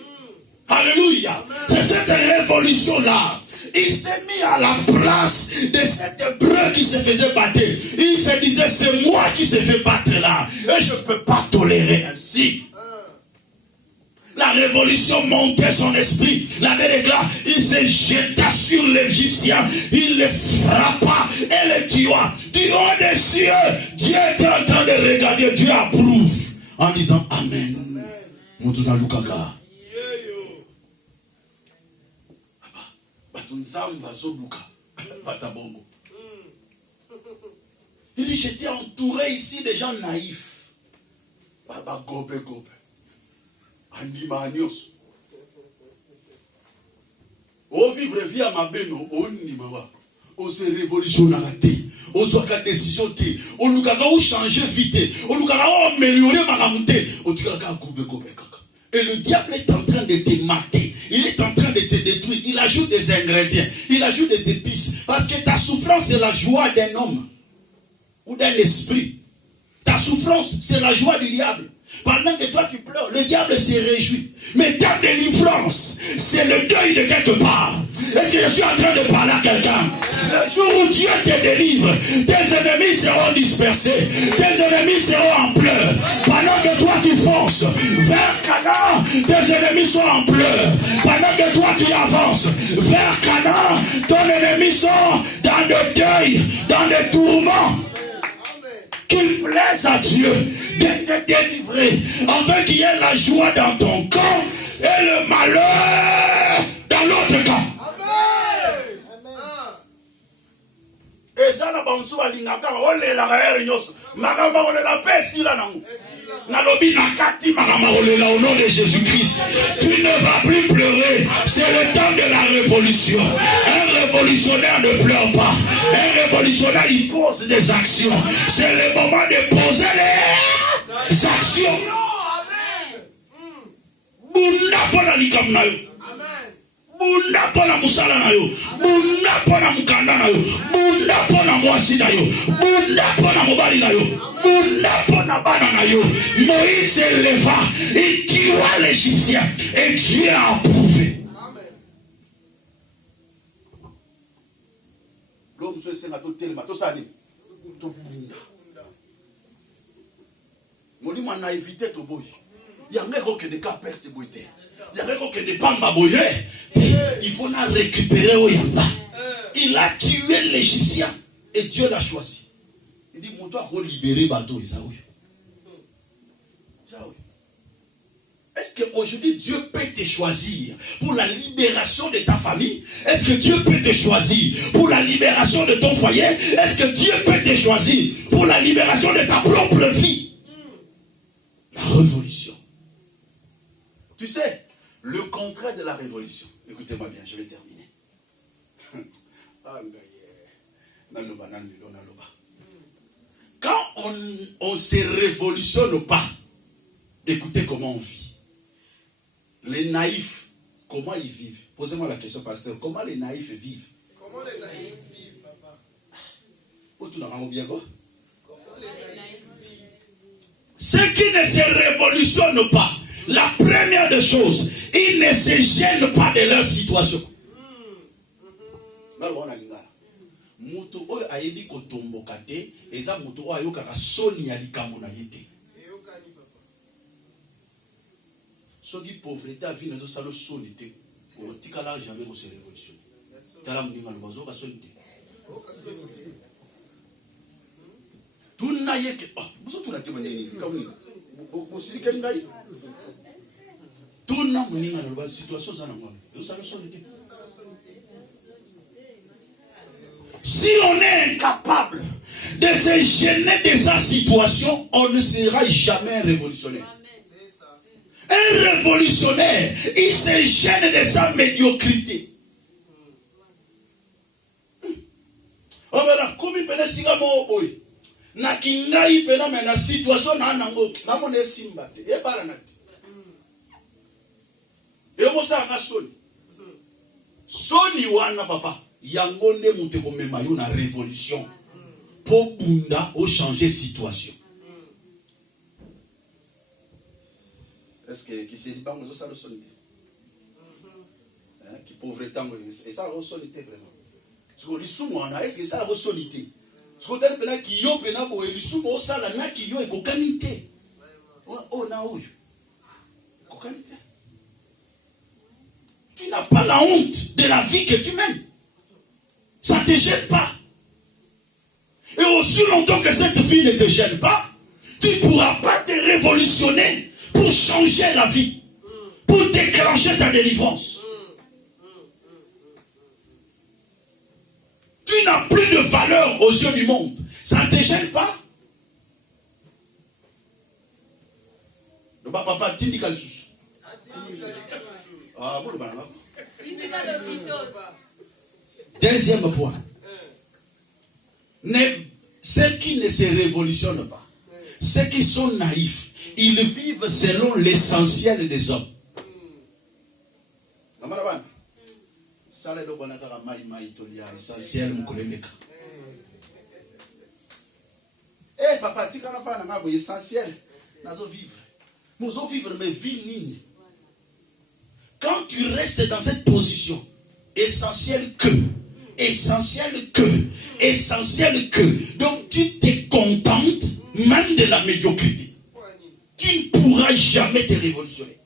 Alléluia. C'est cette révolution-là. Il s'est mis à la place de cet Hébreu qui se faisait battre. Il se disait, c'est moi qui se fait battre là. Et je ne peux pas tolérer ainsi. La révolution montait son esprit. La Bible déclare, il se jeta sur l'Égyptien. Il le frappa et le tua. Du haut des cieux, Dieu était en train de regarder. Dieu approuve. En disant Amen. Moutouna Lukaka. Il dit, j'étais entouré ici de gens naïfs. Baba gobe gobe. Anima anios. O vivre vie à ma beno, o nimawa. O se révolutionner à té. O soit décision té. O lukaka ou changer vite. O lukaka ou améliorer ma ramonté. O tu kaka gobe gobe kaka. Et le diable est en train de te mater. Il est en train de te détruire. Il ajoute des ingrédients. Il ajoute des épices. Parce que ta souffrance, c'est la joie d'un homme. Ou d'un esprit. Ta souffrance, c'est la joie du diable. Pendant que toi tu pleures, le diable se réjouit. Mais ta délivrance, c'est le deuil de quelque part. Est-ce que je suis en train de parler à quelqu'un? Le jour où Dieu te délivre, tes ennemis seront dispersés. Tes ennemis seront en pleurs. Pendant que toi tu fonces vers Canaan, tes ennemis sont en pleurs. Pendant que toi tu avances vers Canaan, ton ennemi sont dans le deuil, dans le tourment. Qu'il plaise à Dieu de te délivrer, afin qu'il y ait la joie dans ton camp et le malheur dans l'autre camp. Amen. Et ça, la bansu va l'ingaka, on est la réunion. Magamba, on est la paix, si la nangu. Au nom de Jésus-Christ, tu ne vas plus pleurer. C'est le temps de la révolution. Un révolutionnaire ne pleure pas. Un révolutionnaire, il pose des actions. C'est le moment de poser les actions. Bunda pona musala na yo, bunda pona mukanda na yo, bunda pona mwasi na yo, bunda pona mobali na yo, bunda pona bana na yo. Moïse se leva, il tua l'Égyptien et Dieu a approuvé. L'homme se sent à tout tel matin, ça dit, tout bunda. Mon dit, on a évité tout boy. Il y a un gars qui n'est qu'à perdre boy. Il y a un gars qui n'est pas maboyé. Il faut la récupérer au Yanga. Il a tué l'Égyptien et Dieu l'a choisi. Il dit, mon toi, il faut libérer bateau. Est-ce qu'aujourd'hui Dieu peut te choisir pour la libération de ta famille? Est-ce que Dieu peut te choisir pour la libération de ton foyer? Est-ce que Dieu peut te choisir pour la libération de ta propre vie? La révolution. Tu sais, le contraire de la révolution. Écoutez-moi bien, je vais terminer. Quand on ne se révolutionne pas, écoutez comment on vit. Les naïfs, comment ils vivent? Posez-moi la question, pasteur. Comment les naïfs vivent? Comment les naïfs vivent, papa? Ceux qui ne se révolutionnent pas, la première des choses, ils ne se gênent pas de leur situation. Mutu oyo ayebi kotomboka te, eza mutu oyo ayokaka soni ya likambo na ye te. Soki pauvreté a vino salo soni te, otikala jamais ko se révolution. Tala muninga lobazo ka soni te. Tuna yeke, boso tuna te manyeni, kamuni. Osirikeli ngai. Tuna muninga lobazo situation za na ngwana. Yo salo soni te. Si on est incapable de se gêner de sa situation, on ne sera jamais un révolutionnaire. Un révolutionnaire, il se gêne de sa médiocrité. Oh ben comme il peut si gamo boy, na kingai pena mais na situation na nango, na mone simba te, e bala na te. E mo sa na soni. Soni wana papa. Yangonde muteko mema yo na révolution pour bunda au changer situation. Est-ce que qui se liba ngo ça le solité? Qui pauvreté ngo et ça le solité vraiment. Ce que lisumu ana est-ce que ça le solité? Ce que tel pena ki yo pena bo lisumu o sala na ki yo e kokanité. Oh na oyo. Kokanité. Tu n'as pas la honte de la vie que tu mènes. Ça ne te gêne pas. Et aussi longtemps que cette vie ne te gêne pas, tu ne pourras pas te révolutionner pour changer la vie, pour déclencher ta délivrance. Tu n'as plus de valeur aux yeux du monde. Ça ne te gêne pas. Le papa, tu dis qu'elle sous. Ah, bon, le banana. Deuxième point. Ceux qui ne se révolutionnent pas, ceux qui sont naïfs, ils vivent selon l'essentiel des hommes. Eh papa, tu as fait essentiel. Nous vivre mes vies lignes. Quand tu restes dans cette position, essentiel que. Donc tu te contentes même de la médiocrité. Tu ne pourras jamais te révolutionner.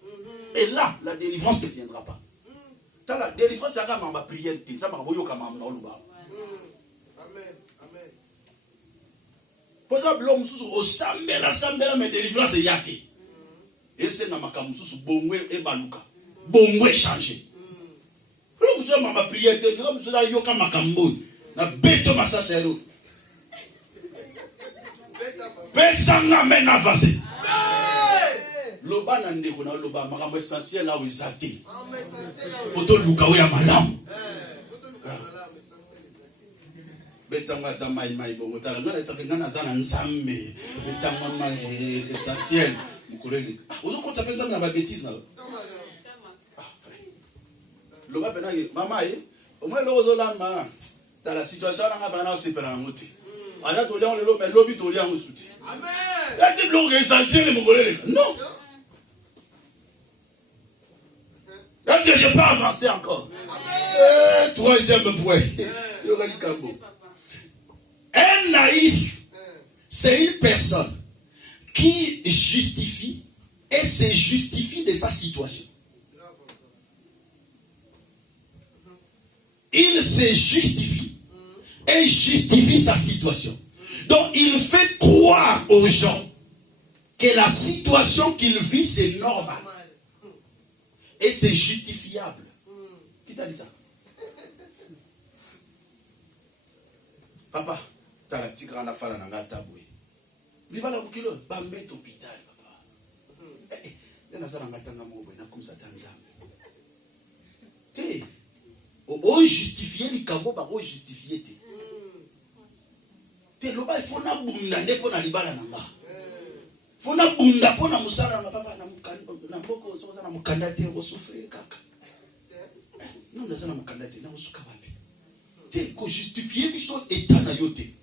Et là, la délivrance ne viendra pas. La délivrance, c'est ma prière. Ça m'a envoyé au Amen. Pour exemple, l'homme au Sambela, mais délivrance est yate. Et c'est dans ma camusou, Bongwe et Baluka. Bongwe changé. Nous sommes ma prière, nous sommes là, yoka makambo, na beto masasero. Pesanga mena vase. Loba nandeko na loba makambo essentiel là où izate. Photo luka ya malam. Betanga ta mai bongo tala ngana sakenga na zana nsambe. Betanga mai essentiel mukoleli. Ozo konta penza na ba bêtise na. Loba pena mama au moins lozo lamba dans la situation là ngaba na sepela na muti. Aja to liang le lo mais lobi to liang musuti. Amen. Est-ce que l'on essentiel mukoleli? Non. Est-ce que je peux avancer encore? Troisième point. Un naïf, c'est une personne qui justifie et se justifie de sa situation. Il se justifie et justifie sa situation. Donc il fait croire aux gens que la situation qu'il vit c'est normal. Et c'est justifiable. Qui t'a dit ça? Papa, t'as la tigre en affaire dans la taboué. Il va la bouquille, bambé hôpital, papa. Il y a un matanga mou, il y a comme ça dans Té, oh justifier les cabos, bah oh justifier té. Té, l'oba il faut na bunda ne pour na libala namba. Faut na bunda pour na musala na papa na mukanda na boko so na mukanda té o souffrir kaka. Non na zana mukanda té na usuka wapi. Té ko justifier biso état na yote.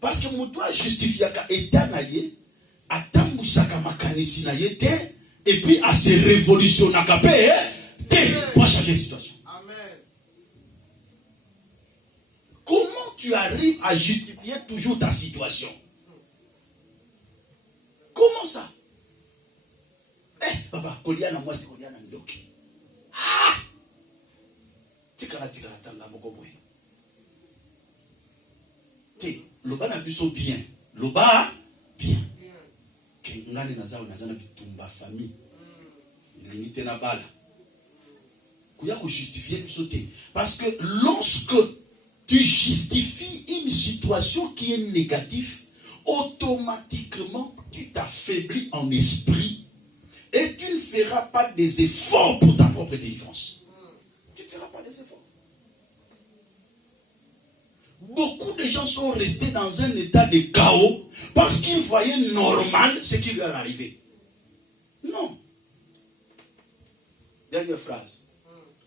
Parce que mon doit justifier ka état na ye atambusaka makanisi na ye té et puis à se révolutionner ka pe té pour chaque situation. Amen. Comment tu arrives à justifier toujours ta situation? Comment ça? Papa, Koliana, moi c'est Koliana Ndoki. Ah! Tikara tanga mokoboy. Té, loba na biso bien. Loba bien. Que ngani nazao nazana bitumba famille. Limité na bala. Kuya ko justifier biso té. Parce que lorsque tu justifies une situation qui est négative, automatiquement tu t'affaiblis en esprit et tu ne feras pas des efforts pour ta propre délivrance. Tu ne feras pas des efforts. Beaucoup de gens sont restés dans un état de chaos parce qu'ils voyaient normal ce qui leur arrivait. Non. Dernière phrase.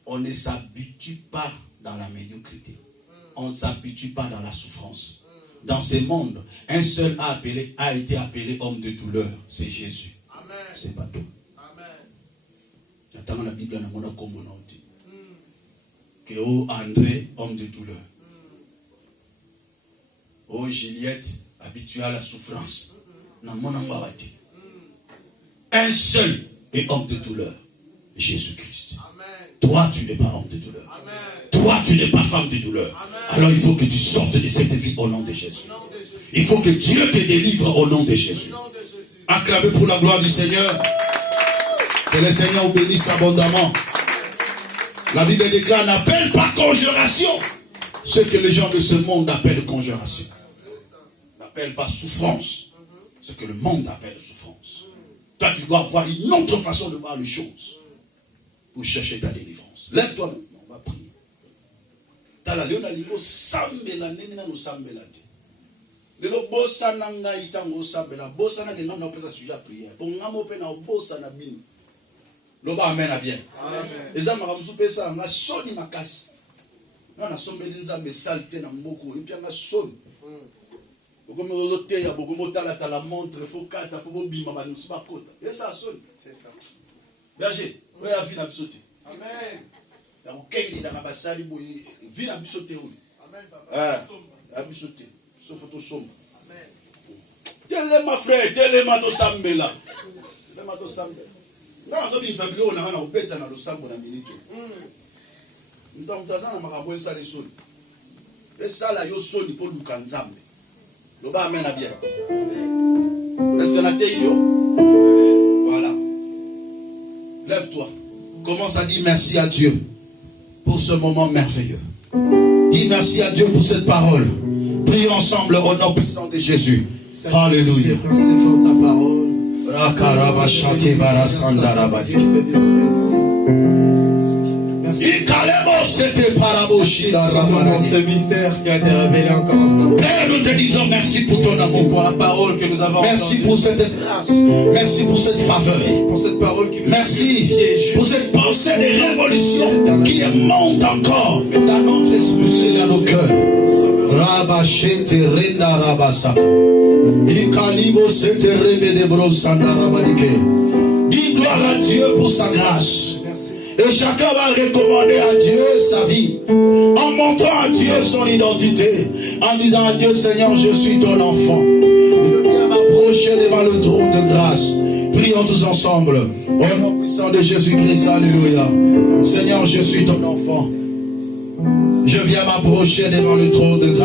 On ne s'habitue pas dans la médiocrité. On ne s'habitue pas dans la souffrance. Dans ce monde, un seul a été appelé homme de douleur. C'est Jésus. Amen. C'est pas tout. Amen. Attends la Bible dans mon communauté. Que oh André, homme de douleur. Oh Juliette, habituée à la souffrance. Un seul est homme de douleur. Jésus-Christ. Toi, tu n'es pas homme de douleur. Amen. Toi, tu n'es pas femme de douleur. Amen. Alors il faut que tu sortes de cette vie au nom de Jésus. Il faut que Dieu te délivre au nom de Jésus. Acclamez pour la gloire du Seigneur. Que le Seigneur vous bénisse abondamment. La Bible déclare, n'appelle pas conjuration ce que les gens de ce monde appellent conjuration. N'appelle pas souffrance ce que le monde appelle souffrance. Toi, tu dois avoir une autre façon de voir les choses pour chercher ta délivrance. Lève-toi, on va prier. Tala leona liko sambela nini na no sambela te. Lelo bossa nanga itango sambela bossa na ngenga na pesa sujet prière. Pour ngamo pe na bossa na bino. Loba amen a bien. Amen. Eza makamusu pesa nga soni makasi. Na sombeli nzambe salte na mboko et puis nga soni. Comme l'autre il y a beaucoup de temps à la montre, il faut qu'à ta pour bima ma nous pas côte. Et ça sonne. C'est ça. Berger, oui a vie na bisoté. Amen. La ukei na basali boyi vie na bisoté oui. Amen papa. Ah, bisoté. So photo somme. Amen. Telle ma frère, telle ma to sambela. Telle ma to sambela. Na zo bi sambelo na na obeta na lo sambo na minute. Nta mtazana makambo esa le soni. Esa la yo soni pour lukanzambe. Loba amen à bien. Est-ce qu'on a été voilà. Lève-toi. Commence à dire merci à Dieu pour ce moment merveilleux. Dis merci à Dieu pour cette parole. Prions ensemble au nom puissant de Jésus. Alléluia. Merci pour ta parole. Rakarabashati barasandarabadi. Dieu qui te dise merci. Ikalemo c'était paraboshida Dans ramanani. ce mystère qui a été révélé encore en ce temps. Père, nous te disons merci pour ton Merci amour. pour la parole que nous avons Merci entendue. pour cette grâce. Merci pour cette faveur. Pour cette parole qui nous Merci purifiée, pour cette pensée de révolution qui monte encore dans notre esprit et dans nos cœurs. Rabashete renda rabasaka. Ikalibo sete remede brosanda rabadike. Dis gloire à Dieu pour sa grâce. Merci. Et chacun va recommander à Dieu sa vie, en montrant à Dieu son identité, en disant à Dieu, Seigneur, je suis ton enfant. Je viens m'approcher devant le trône de grâce. Prions tous ensemble. Au nom puissant de Jésus-Christ, alléluia. Seigneur, je suis ton enfant. Je viens m'approcher devant le trône de grâce.